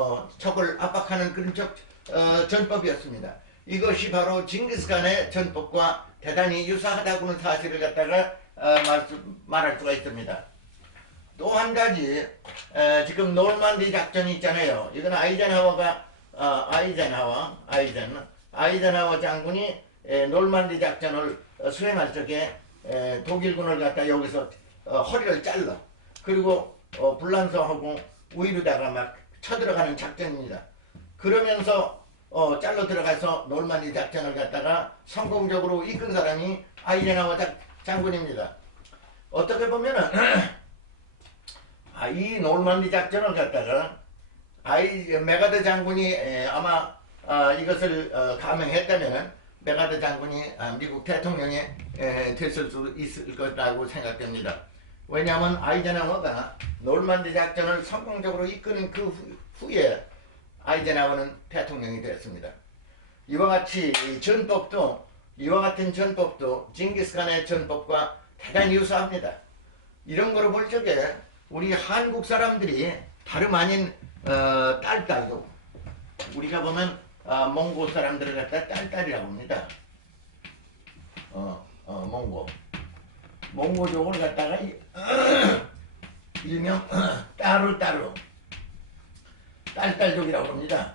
어, 적을 압박하는 그런 적, 어, 전법이었습니다. 이것이 바로 징기스칸의 전법과 대단히 유사하다고는 사실을 갖다가 어, 말씀, 말할 수가 있습니다. 또 한 가지 에, 지금 노르만디 작전이 있잖아요. 이건 아이젠하워가 어, 아이젠하워 아이젠 아이젠하워 장군이 에, 노르만디 작전을 어, 수행할 적에 에, 독일군을 갖다 여기서 어, 허리를 잘라 그리고 어, 불란서하고 우이르다가 막 쳐들어가는 작전입니다. 그러면서 어, 잘로 들어가서 노르만디 작전을 갖다가 성공적으로 이끈 사람이 아이젠하워 작- 장군입니다. 어떻게 보면은 아, 이 노르만디 작전을 갖다가 아이 메가드 장군이 에, 아마 아, 이것을 어, 감행했다면은 메가드 장군이 아, 미국 대통령이 에, 됐을 수 있을 것이라고 생각됩니다. 왜냐하면 아이젠하워가 노르만디 작전을 성공적으로 이끄는 그 후, 후에 아이젠하워는 대통령이 됐습니다. 이와 같이 이 전법도 이와 같은 전법도 징기스칸의 전법과 대단히 유사합니다. 이런 거를 볼 적에 우리 한국 사람들이 다름 아닌 어, 딸딸도 우리가 보면 어, 몽고 사람들을 갖다 딸딸이라고 합니다. 어, 어, 몽고 몽고족을 갖다가 이- 일명 따루 딸딸족이라고 합니다.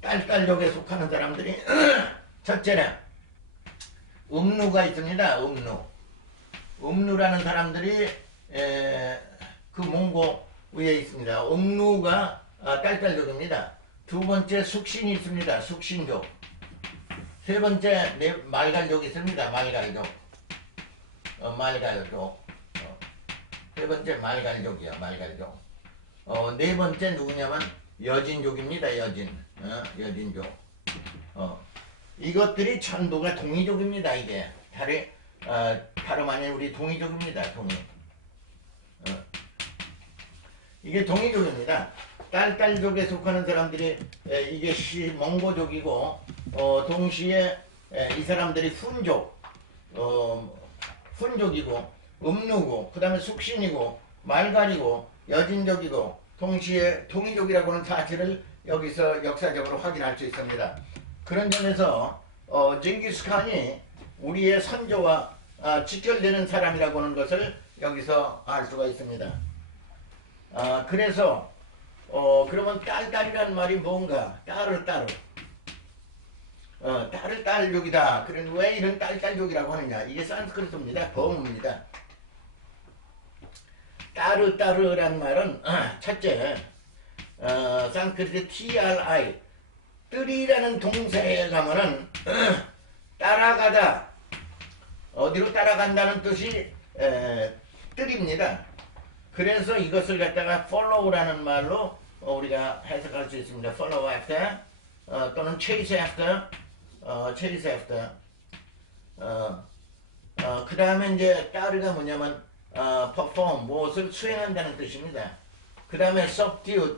딸딸족에 속하는 사람들이 첫째는 음누가 있습니다. 음누 음누라는 사람들이 에, 그 몽고 위에 있습니다. 음누가 아, 딸딸족입니다. 두 번째 숙신이 있습니다. 숙신족. 세 번째 네, 말갈족이 있습니다. 말갈족. 어, 말갈족. 어, 세 번째 말갈족이야. 말갈족. 어, 네 번째 누구냐면 여진족입니다. 여진. 어, 여진족. 어, 이것들이 전부가 동이족입니다. 이게 다리 어, 다름 아닌 우리 동이족입니다. 동이. 어. 이게 동이족입니다. 딸딸족에 속하는 사람들이 에, 이게 시 몽고족이고 어, 동시에 에, 이 사람들이 훈족, 어, 훈족이고 음누고 그 다음에 숙신이고 말갈이고 여진족이고 동시에 동이족이라고 하는 사실을 여기서 역사적으로 확인할 수 있습니다. 그런 점에서 어, 징기스칸이 우리의 선조와 아, 직결되는 사람이라고 하는 것을 여기서 알 수가 있습니다. 아, 그래서 어, 그러면 딸딸이라는 말이 뭔가? 딸을 딸을. 어, 딸을 딸족이다. 그런 왜 이런 딸 딸족이라고 하느냐? 이게 산스크리트입니다. 범입니다. 따르 따르란 말은 첫째 어, 산스크리트 TRI 뜰이라는 동사에 가면은 따라가다 어디로 따라간다는 뜻이 에, 뜰입니다. 그래서 이것을 갖다가 follow라는 말로 어, 우리가 해석할 수 있습니다. follow after 어, 또는 chase after 어, after 어, 어, 그 다음에 이제 따르가 뭐냐면 어, perform 무엇을 수행한다는 뜻입니다. 그 다음에 subdue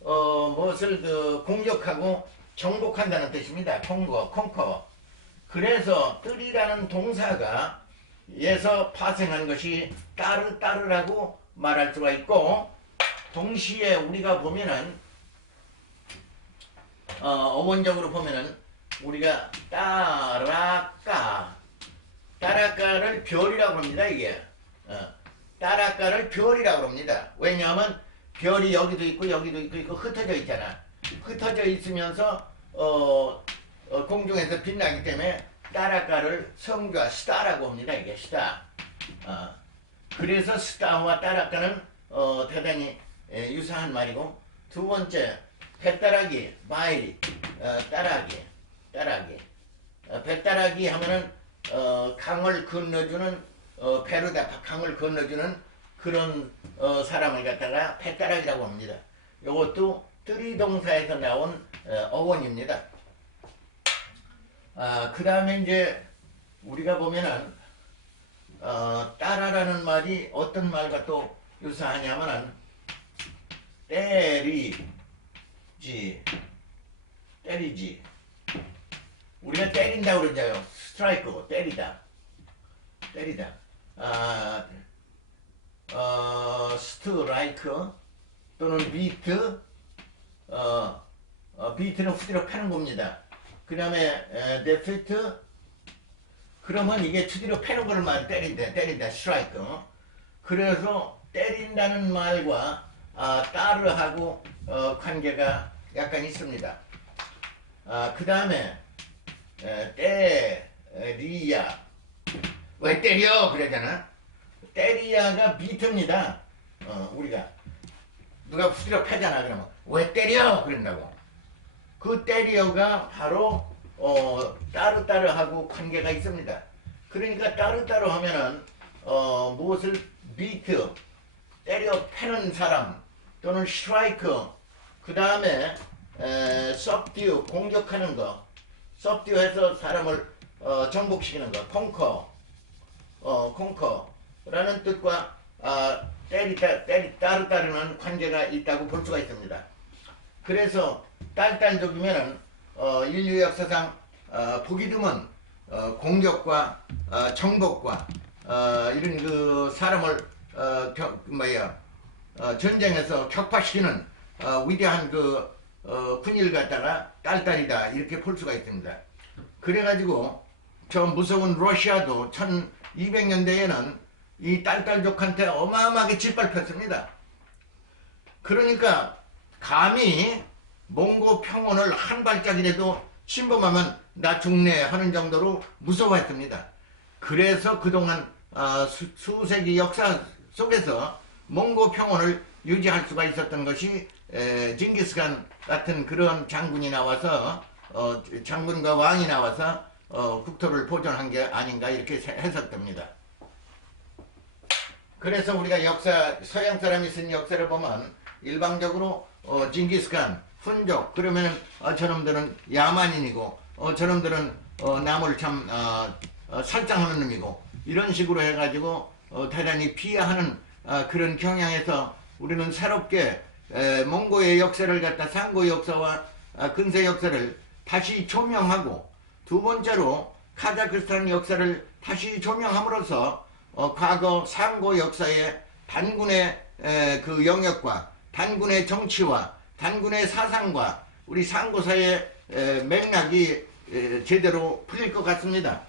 어, 무엇을 그 공격하고 정복한다는 뜻입니다. conquer, conquer. 그래서 뜰이라는 동사가 에서 파생한 것이 따르 따르라고 말할 수가 있고 동시에 우리가 보면은 어, 어원적으로 보면은 우리가 따라까 따라까를 별이라고 합니다 이게. 어, 따라까를 별이라고 합니다. 왜냐하면 별이 여기도 있고 여기도 있고 있고 흩어져 있잖아. 흩어져 있으면서 어, 어, 공중에서 빛나기 때문에 따라까를 성조와 스타라고 합니다 이게 스타 어, 그래서 스타와 따라까는 어, 대단히 에, 유사한 말이고 두 번째 배따라기 마일이 어, 따라기 따라기 어, 배 따라기 하면은 어, 강을 건너주는 어, 배로 다 강을 건너주는 그런 어, 사람을 갖다가 배 따라기라고 합니다. 이것도 뜨리동사에서 나온 어, 어원입니다. 아, 그 다음에 이제 우리가 보면은 어, 따라라는 말이 어떤 말과 또 유사하냐면은 때리지 때리지 우리가 때린다 그러잖아요 스트라이크 때리다 때리다 아, 어, 스트라이크 또는 비트 어, 어, 비트는 후디로 패는 겁니다. 그 다음에 데피트 그러면 이게 투디로 패는 거를 말 때린다 때린다 스트라이크 어? 그래서 때린다는 말과 아, 따르하고 어, 관계가 약간 있습니다. 아, 그 다음에 때리야 왜 때려? 그러잖아. 때리야가 비트입니다. 어, 우리가. 누가 후드려 패잖아 그러면. 왜 때려? 그런다고. 그 때려가 바로 어, 따로따로하고 관계가 있습니다. 그러니까 따로따로 하면은 어, 무엇을? 비트. 때려 패는 사람 또는 스트라이크. 그 다음에 subdue 공격하는 거 subdue 해서 사람을 어, 정복시키는 거 conquer 어, conquer라는 뜻과 아, 때리다 때리 따르따르는 관계가 있다고 볼 수가 있습니다. 그래서 딸딸족이면은 어, 인류 역사상 어, 보기 드문 어, 공격과 어, 정복과 어, 이런 그 사람을 어, 격, 뭐야 어, 전쟁에서 격파시키는 어, 위대한 그 어, 군일 갖다가 딸딸이다 이렇게 볼 수가 있습니다. 그래가지고 저 무서운 러시아도 1200년대에는 이 딸딸족한테 어마어마하게 짓밟혔습니다. 그러니까 감히 몽고 평원을 한 발짝이라도 침범하면 나 죽네 하는 정도로 무서워했습니다. 그래서 그동안 어, 수, 수세기 역사 속에서 몽고 평원을 유지할 수가 있었던 것이 에, 징기스칸 같은 그런 장군이 나와서 어, 장군과 왕이 나와서 어, 국토를 보존한 게 아닌가 이렇게 해석됩니다. 그래서 우리가 역사 서양 사람이 쓴 역사를 보면 일방적으로 어, 징기스칸 훈족 그러면 어, 저놈들은 야만인이고 어, 저놈들은 어, 남을 참 어, 어, 살장하는 놈이고 이런 식으로 해가지고 어, 대단히 비하하는 어, 그런 경향에서 우리는 새롭게 에, 몽고의 역사를 갖다 상고 역사와 아, 근세 역사를 다시 조명하고 두 번째로 카자흐스탄 역사를 다시 조명함으로써 어, 과거 상고 역사의 단군의 에, 그 영역과 단군의 정치와 단군의 사상과 우리 상고사의 에, 맥락이 에, 제대로 풀릴 것 같습니다.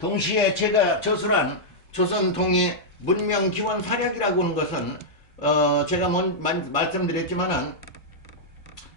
동시에 제가 저술한 조선 동의 문명 기원 사력이라고 하는 것은 어, 제가 먼, 만, 말씀드렸지만은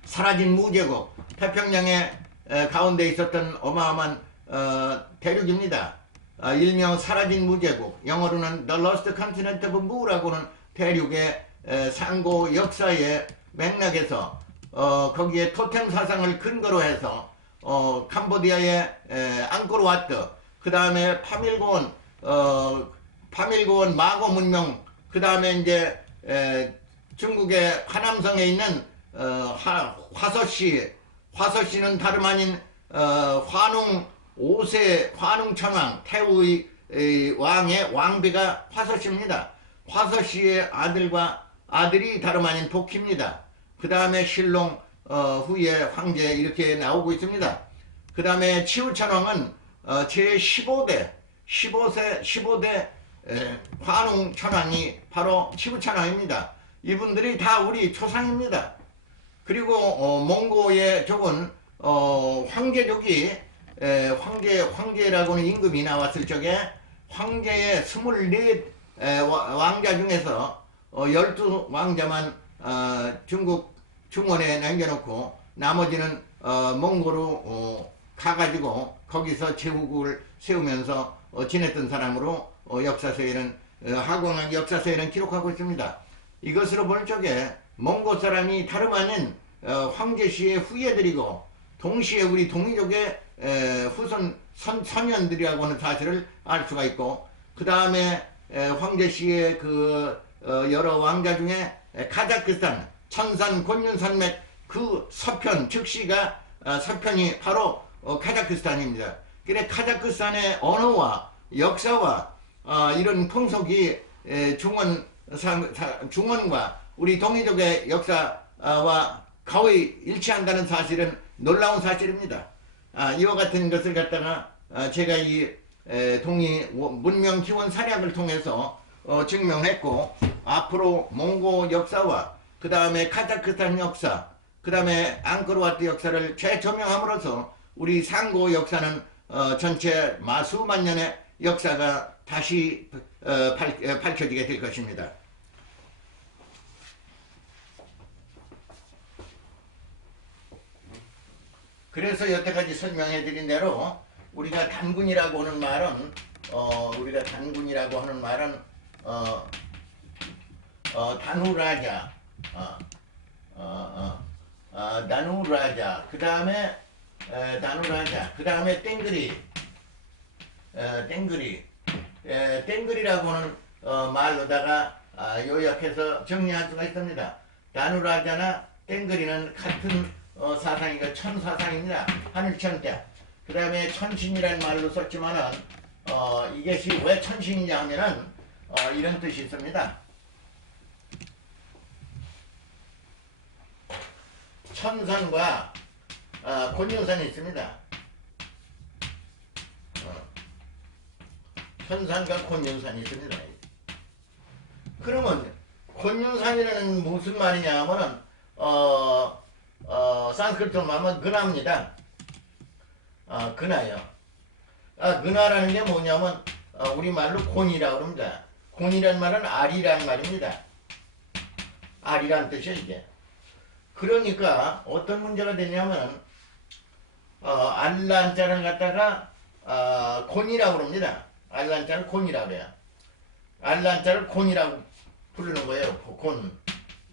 사라진 무제국 태평양의 에, 가운데 있었던 어마어마한 어, 대륙입니다. 어, 일명 사라진 무제국 영어로는 The Lost Continent of Mu라고는 대륙의 에, 상고 역사의 맥락에서 어, 거기에 토템 사상을 근거로 해서 어, 캄보디아의 에, 앙코르와트 그 다음에 파밀고원 어, 파밀고원 마고 문명 그 다음에 이제 에, 중국의 하남성에 있는 어, 하, 화서씨 화서씨는 다름 아닌 어, 환웅 5세 환웅 천왕 태우의 에, 왕의 왕비가 화서씨입니다. 화서씨의 아들과 아들이 다름 아닌 복희입니다. 그 다음에 신롱 어, 후에 황제 이렇게 나오고 있습니다. 그 다음에 치우천왕은 어, 제15대 15세 15대 에, 환웅 천왕이 바로 치부천왕입니다. 이분들이 다 우리 초상입니다. 그리고 어, 몽고의 쪽은 어, 황제족이 에, 황제 황제라고는 임금이 나왔을 적에 황제의 24 에, 와- 왕자 중에서 어, 12왕자만 어, 중국 중원에 남겨놓고 나머지는 어, 몽고로 어, 가가지고 거기서 제후국을 세우면서 어, 지냈던 사람으로 어, 역사서에는 어, 하공한 역사서에는 기록하고 있습니다. 이것으로 볼 적에 몽고 사람이 다름 아닌 어, 황제씨의 후예들이고 동시에 우리 동이족의 에, 후손 선, 선연들이라고 하는 사실을 알 수가 있고 그 다음에 황제씨의 그 어, 여러 왕자 중에 에, 카자흐스탄 천산 곤륜산맥 그 서편 즉시가 어, 서편이 바로 어, 카자흐스탄입니다. 그래 카자흐스탄의 언어와 역사와 어, 이런 풍속이 에, 중원 상- 사- 중원과 우리 동이족의 역사와 거의 일치한다는 사실은 놀라운 사실입니다. 아, 이와 같은 것을 갖다가 아, 제가 이 에, 동이 워- 문명 기원 사략을 통해서 어, 증명했고 앞으로 몽고 역사와 그 다음에 카자흐스탄 역사, 그 다음에 앙코르와트 역사를 재조명함으로써 우리 상고 역사는 어, 전체 마수만 년의 역사가 다시 어, 밝, 어, 밝혀지게 될 것입니다. 그래서 여태까지 설명해 드린 대로 우리가 단군이라고 하는 말은 어, 우리가 단군이라고 하는 말은 어, 어, 다누라자 어, 어, 어, 어, 다누라자 그 다음에 다누라자 그 다음에 땡그리 에, 땡그리 에, 땡그리라고 하는 어, 말로다가 아, 요약해서 정리할 수가 있습니다. 다누라자나 땡그리는 같은 어, 사상이가 천사상입니다. 하늘천자. 그 다음에 천신이라는 말로 썼지만은 어, 이것이 왜 천신이냐 하면은 어, 이런 뜻이 있습니다. 천산과 어, 곤윤산이 있습니다. 천산과 곤윤산이 있습니다. 그러면 곤윤산이라는 무슨 말이냐 하면은 어, 어, 산스크리트로 말하면 근화입니다. 어, 근화요. 아, 근화라는 게 뭐냐면 어, 우리말로 곤이라고 합니다. 곤이란 말은 알이란 말입니다. 알이란 뜻이에요 이게. 그러니까 어떤 문제가 되냐면 어, 알란자를 갖다가 어, 곤이라고 합니다. 알란자를 곤이라고 해요. 알란자를 곤이라고 부르는 거예요. 곤.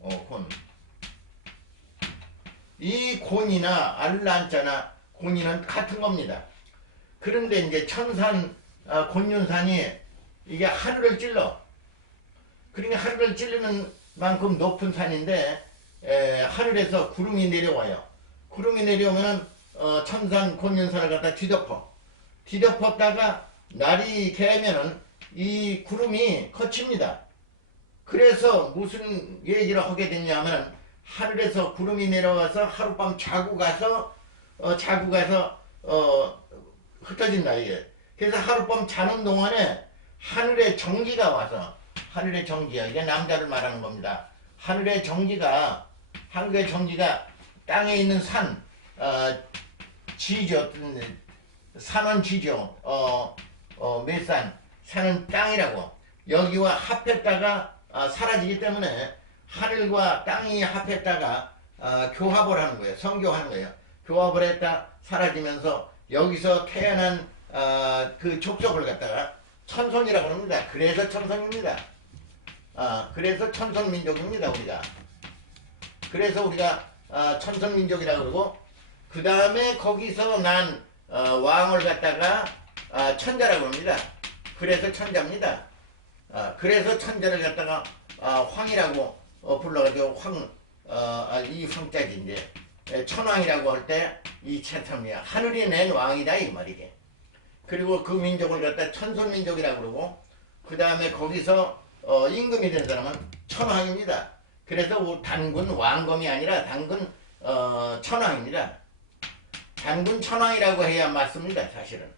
어, 곤. 이 곤이나 알란자나 곤이는 같은 겁니다. 그런데 이제 천산 아, 곤윤산이 이게 하늘을 찔러. 그러니까 하늘을 찌르는 만큼 높은 산인데 에, 하늘에서 구름이 내려와요. 구름이 내려오면 어, 천산 곤윤산을 갖다 뒤덮어. 뒤덮었다가 날이 개면은 이 구름이 거칩니다. 그래서 무슨 얘기를 하게 됐냐면 하늘에서 구름이 내려와서 하룻밤 자고 가서 어, 자고 가서 어, 흩어진다 이게. 그래서 하룻밤 자는 동안에 하늘의 정기가 와서 하늘의 정기야 이게 남자를 말하는 겁니다. 하늘의 정기가 하늘의 정기가 땅에 있는 산 어, 지죠 산은 지죠 어, 어, 몇산 산은 땅이라고 여기와 합했다가 아, 사라지기 때문에 하늘과 땅이 합했다가 아, 교합을 하는 거예요. 성교하는 거예요. 교합을 했다 사라지면서 여기서 태어난 아, 그 족속을 갖다가 천손이라고 합니다. 그래서 천손입니다. 아, 그래서 천손민족입니다. 우리가. 그래서 우리가 아, 천손민족이라고 그러고 그 다음에 거기서 난 어, 왕을 갖다가 아, 천자라고 합니다. 그래서 천자입니다. 아, 그래서 천자를 갖다가 아, 황이라고 어, 불러가지고 황, 어, 아, 이 황자지 이제 에, 천왕이라고 할 때 이 채tam이야 하늘이 낸 왕이다 이 말이게. 그리고 그 민족을 갖다 천손민족이라고 그러고 그 다음에 거기서 어, 임금이 된 사람은 천왕입니다. 그래서 단군 왕검이 아니라 단군 어, 천왕입니다. 단군 천왕이라고 해야 맞습니다. 사실은.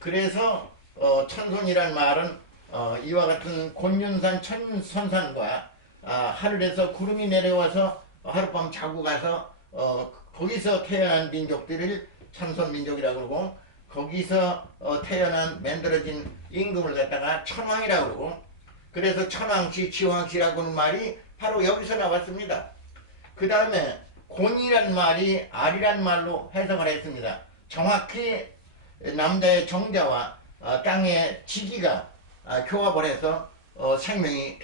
그래서 어, 천손이란 말은 어, 이와 같은 곤윤산 천선산과 아, 하늘에서 구름이 내려와서 하룻밤 자고 가서 어, 거기서 태어난 민족들을 천손민족이라고 그러고 거기서 어, 태어난 만들어진 임금을 갖다가 천왕이라고 그러고 그래서 천왕씨 지왕씨라고 하는 말이 바로 여기서 나왔습니다. 그 다음에 곤이란 말이 알이란 말로 해석을 했습니다. 정확히 남자의 정자와 어, 땅의 지기가 아, 교합을 해서 어, 생명이